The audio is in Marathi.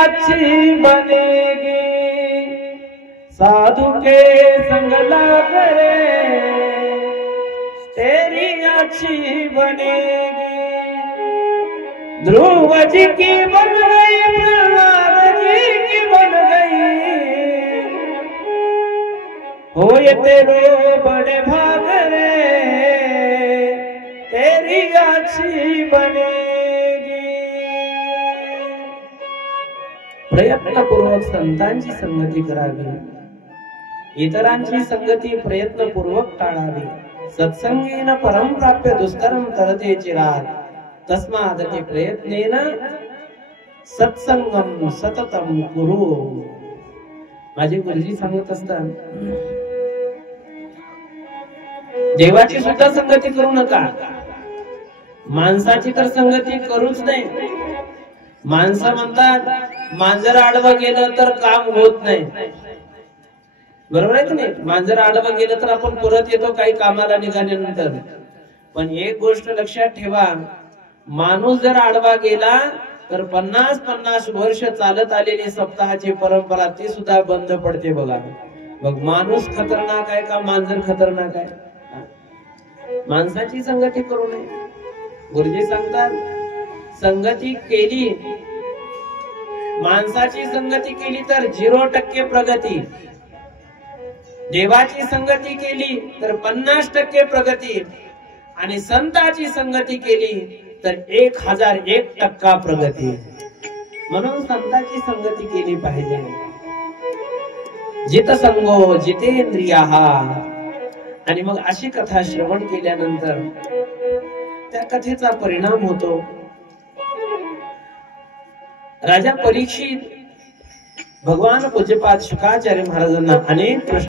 अच्छी बनेगी, साधु के संग लग रे तेरी अच्छी बनेगी। ध्रुव जी की बन गई, प्रहलाद जी की बन गई, होए तेरे बड़े भाग रे तेरी अच्छी बनेगी। प्रयत्नपूर्वक संतांची संगती करावी, इतरांची संगती प्रयत्नपूर्वक टाळावी। सत्संगेन परम प्राप्य दुष्करम तरते चिरात, तस्मादति प्रयत्नेन सत्संगम सततम कुरु। माझे गुरुजी सांगत असतात, देवाची सुद्धा संगती करू नका, माणसाची तर संगती करूच नाही। माणसं म्हणतात मांजर आडवं गेलं तर काम होत नाही, बरोबर आहे की नाही? मांजर आडवं गेलं तर आपण परत येतो काही कामाला निघाल्यानंतर। पण एक गोष्ट लक्षात ठेवा, माणूस जर आडवा गेला तर 50-50 वर्ष चालत आलेली सप्ताहाची परंपरा ती सुद्धा बंद पडते बघा। मग माणूस खतरनाक आहे का मांजर खतरनाक आहे? माणसाची संगती करू नये। गुरुजी सांगतात, संगती केली, माणसाची संगती केली तर 0% प्रगती, देवाची संगती केली तर 50% प्रगती, आणि संताची संगती केली तर 1001% प्रगती। म्हणून संताची संगती केली पाहिजे। जित संगो जितेंद्रियाः, आणि मग अशी कथा श्रवण केल्यानंतर त्या कथेचा परिणाम होतो। राजा परीक्षित भगवान पूज्यपाद शुकाचार्य महाराजांना अनेक प्रश्न